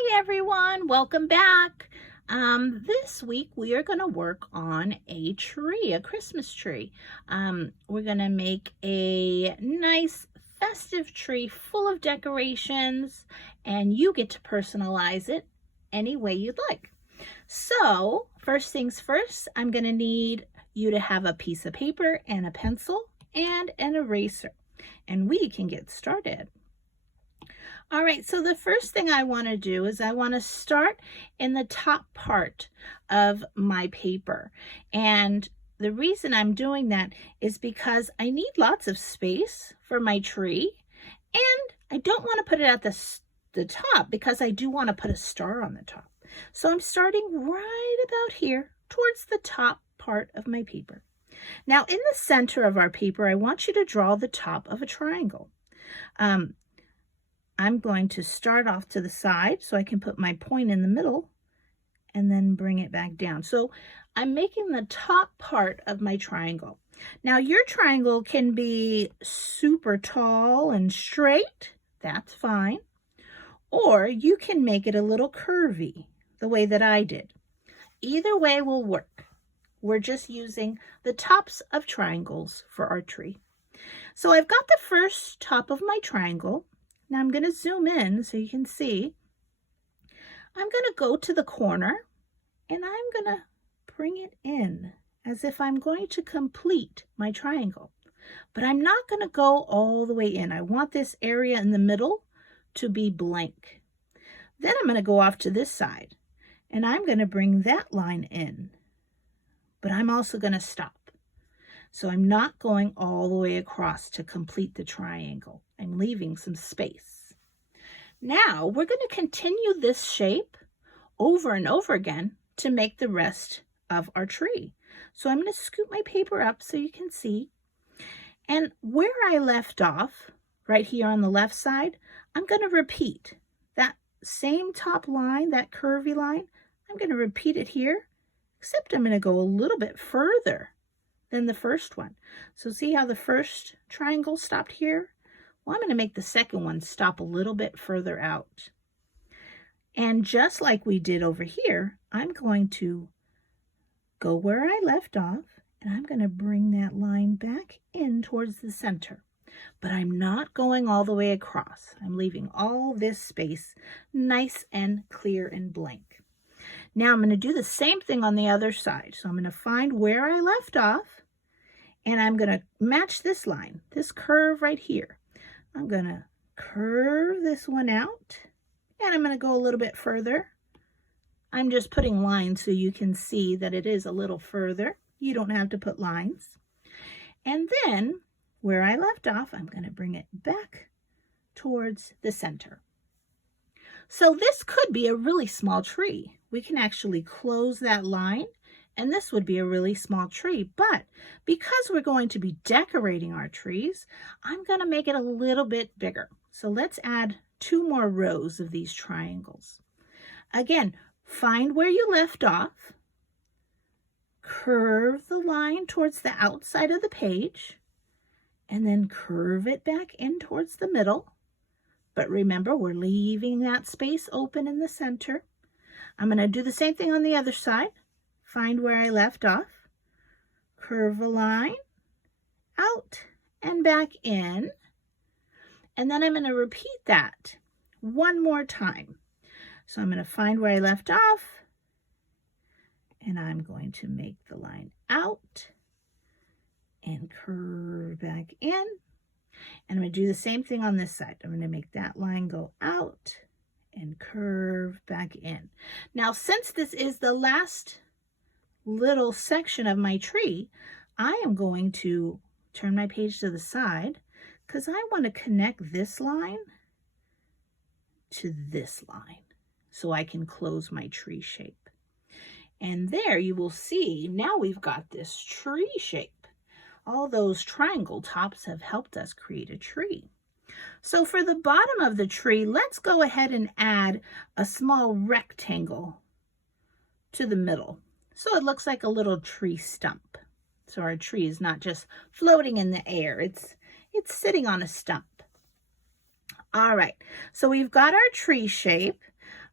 Hi everyone, welcome back. This week we are going to work on a tree, a Christmas tree. We're going to make a nice festive tree full of decorations, and you get to personalize it any way you'd like. So first things first, I'm going to need you to have a piece of paper and a pencil and an eraser, and we can get started. All right, so the first thing I want to do is I want to start in the top part of my paper. And the reason I'm doing that is because I need lots of space for my tree, and I don't want to put it at the top because I do want to put a star on the top. So I'm starting right about here towards the top part of my paper. Now in the center of our paper, I want you to draw the top of a triangle. I'm going to start off to the side so I can put my point in the middle and then bring it back down. So I'm making the top part of my triangle. Now your triangle can be super tall and straight, that's fine. Or you can make it a little curvy, the way that I did. Either way will work. We're just using the tops of triangles for our tree. So I've got the first top of my triangle. Now I'm going to zoom in so you can see. I'm going to go to the corner and I'm going to bring it in as if I'm going to complete my triangle. But I'm not going to go all the way in. I want this area in the middle to be blank. Then I'm going to go off to this side and I'm going to bring that line in. But I'm also going to stop. So I'm not going all the way across to complete the triangle. I'm leaving some space. Now we're going to continue this shape over and over again to make the rest of our tree. So I'm going to scoop my paper up so you can see. And where I left off, right here on the left side, I'm going to repeat that same top line, that curvy line. I'm going to repeat it here, except I'm going to go a little bit further than the first one. So see how the first triangle stopped here? Well, I'm going to make the second one stop a little bit further out. And just like we did over here, I'm going to go where I left off, and I'm going to bring that line back in towards the center. But I'm not going all the way across. I'm leaving all this space nice and clear and blank. Now I'm going to do the same thing on the other side. So I'm going to find where I left off, and I'm going to match this line, this curve right here. I'm going to curve this one out, and I'm going to go a little bit further. I'm just putting lines so you can see that it is a little further. You don't have to put lines. And then where I left off, I'm going to bring it back towards the center. So this could be a really small tree. We can actually close that line, and this would be a really small tree. But because we're going to be decorating our trees, I'm going to make it a little bit bigger. So let's add 2 more rows of these triangles. Again, find where you left off, curve the line towards the outside of the page, and then curve it back in towards the middle. But remember, we're leaving that space open in the center. I'm going to do the same thing on the other side. Find where I left off, curve a line out and back in, and then I'm going to repeat that 1 more time. So I'm going to find where I left off, and I'm going to make the line out and curve back in. And I'm going to do the same thing on this side. I'm going to make that line go out and curve back in. Now, since this is the last little section of my tree, I am going to turn my page to the side because I want to connect this line to this line so I can close my tree shape. And there you will see, now we've got this tree shape. All those triangle tops have helped us create a tree. So for the bottom of the tree, let's go ahead and add a small rectangle to the middle. So it looks like a little tree stump. So our tree is not just floating in the air, it's sitting on a stump. All right, so we've got our tree shape.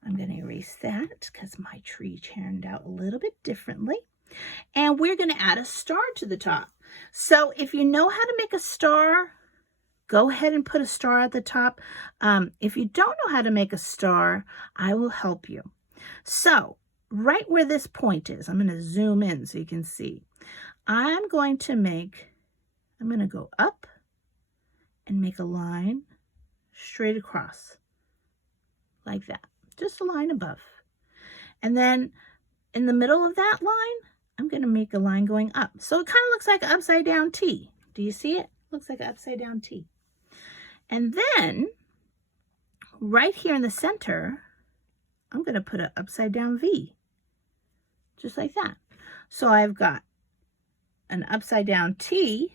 I'm going to erase that because my tree turned out a little bit differently. And we're going to add a star to the top. So if you know how to make a star, go ahead and put a star at the top. If you don't know how to make a star, I will help you. So right where this point is, I'm going to zoom in so you can see. I'm going to go up and make a line straight across like that. Just a line above. And then in the middle of that line, I'm going to make a line going up. So it kind of looks like an upside down T. Do you see it? Looks like an upside down T. And then right here in the center, I'm going to put an upside down V. Just like that. So I've got an upside down T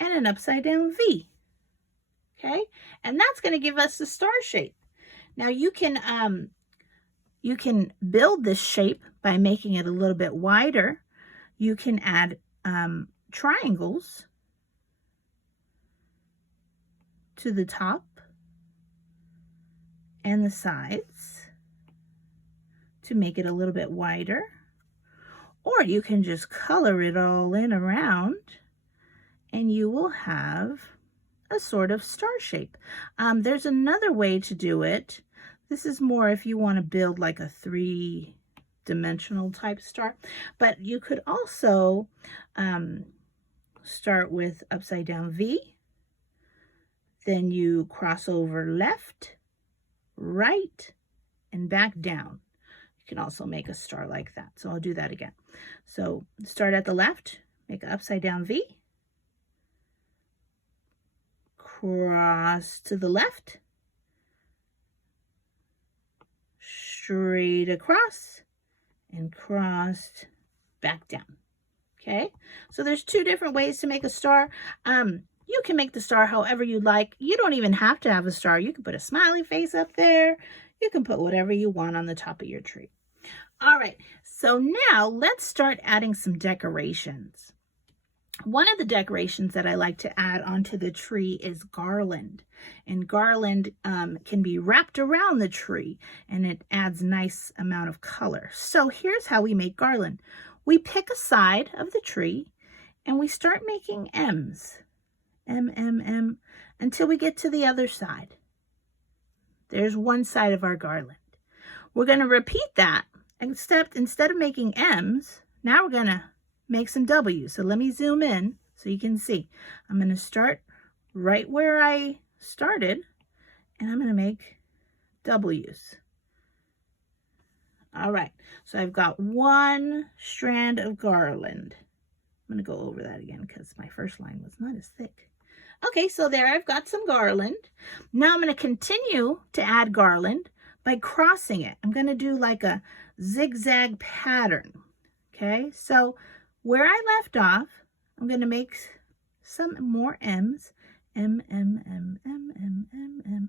and an upside down V. Okay? And that's going to give us the star shape. Now you can build this shape by making it a little bit wider. You can add triangles to the top and the sides to make it a little bit wider. Or you can just color it all in around and you will have a sort of star shape. There's another way to do it. This is more if you want to build like a 3-dimensional type star, but you could also start with upside down V, then you cross over left, right, and back down. You can also make a star like that. So I'll do that again. So start at the left, make an upside down V, cross to the left, straight across, and crossed back down. Okay, so there's 2 different ways to make a star. You can make the star however you like. You don't even have to have a star. You can put a smiley face up there. You can put whatever you want on the top of your tree. All right, so now let's start adding some decorations. One of the decorations that I like to add onto the tree is garland. And garland can be wrapped around the tree and it adds nice amount of color. So here's how we make garland. We pick a side of the tree and we start making M's. M, M, M, until we get to the other side. There's one side of our garland. We're going to repeat that, except instead of making M's, now we're going to make some W's. So let me zoom in so you can see. I'm going to start right where I started, and I'm going to make W's. All right, so I've got one strand of garland. I'm going to go over that again because my first line was not as thick. Okay, so there I've got some garland. Now I'm going to continue to add garland by crossing it. I'm going to do like a zigzag pattern. Okay, so where I left off, I'm going to make some more M's. M, M, M, M, M, M, M.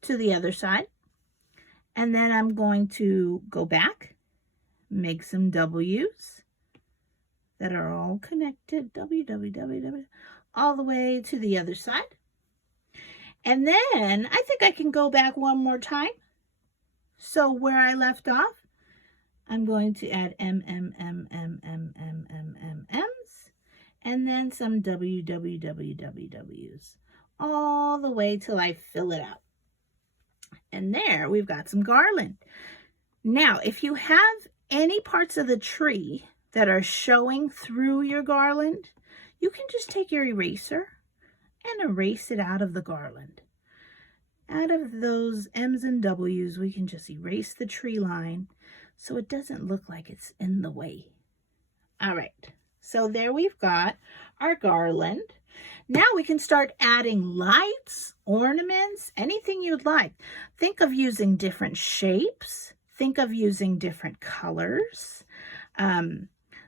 To the other side. And then I'm going to go back, make some W's that are all connected. W, W, W, W. All the way to the other side. And then I think I can go back one more time. So where I left off, I'm going to add M, M, M, M, M, M, M, M, M's, and then some W, W, W, W, W's, all the way till I fill it out. And there we've got some garland. Now, if you have any parts of the tree that are showing through your garland, you can just take your eraser and erase it out of the garland. Out of those M's and W's, we can just erase the tree line so it doesn't look like it's in the way. All right, so there we've got our garland. Now we can start adding lights, ornaments, anything you'd like. Think of using different shapes. Think of using different colors.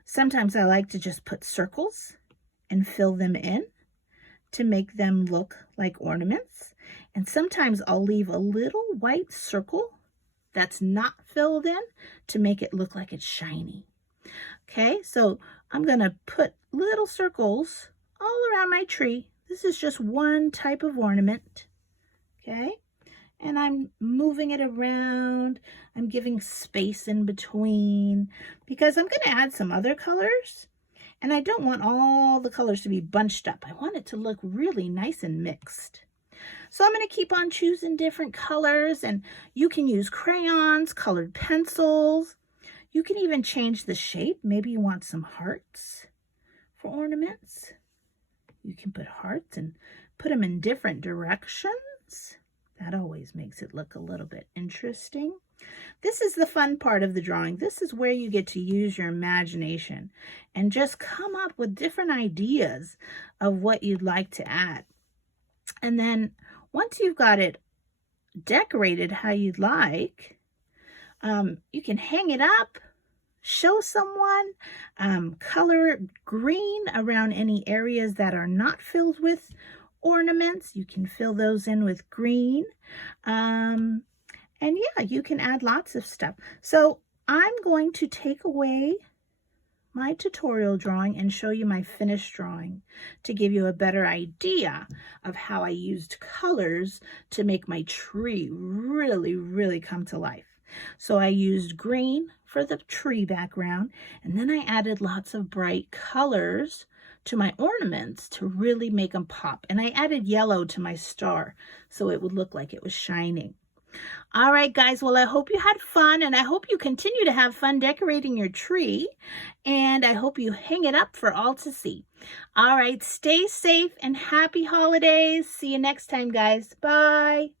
Sometimes I like to just put circles and fill them in to make them look like ornaments. And sometimes I'll leave a little white circle that's not filled in to make it look like it's shiny. Okay, so I'm going to put little circles all around my tree. This is just one type of ornament. Okay, and I'm moving it around. I'm giving space in between because I'm going to add some other colors, and I don't want all the colors to be bunched up. I want it to look really nice and mixed. So I'm going to keep on choosing different colors, and you can use crayons, colored pencils. You can even change the shape. Maybe you want some hearts for ornaments. You can put hearts and put them in different directions. That always makes it look a little bit interesting. This is the fun part of the drawing. This is where you get to use your imagination and just come up with different ideas of what you'd like to add. And then once you've got it decorated how you'd like, you can hang it up, show someone, color it green around any areas that are not filled with ornaments. You can fill those in with green. And yeah, you can add lots of stuff. So I'm going to take away my tutorial drawing and show you my finished drawing to give you a better idea of how I used colors to make my tree really come to life. So I used green for the tree background, and then I added lots of bright colors to my ornaments to really make them pop. And I added yellow to my star so it would look like it was shining. All right, guys, well, I hope you had fun, and I hope you continue to have fun decorating your tree, and I hope you hang it up for all to see. All right, stay safe and happy holidays. See you next time, guys. Bye.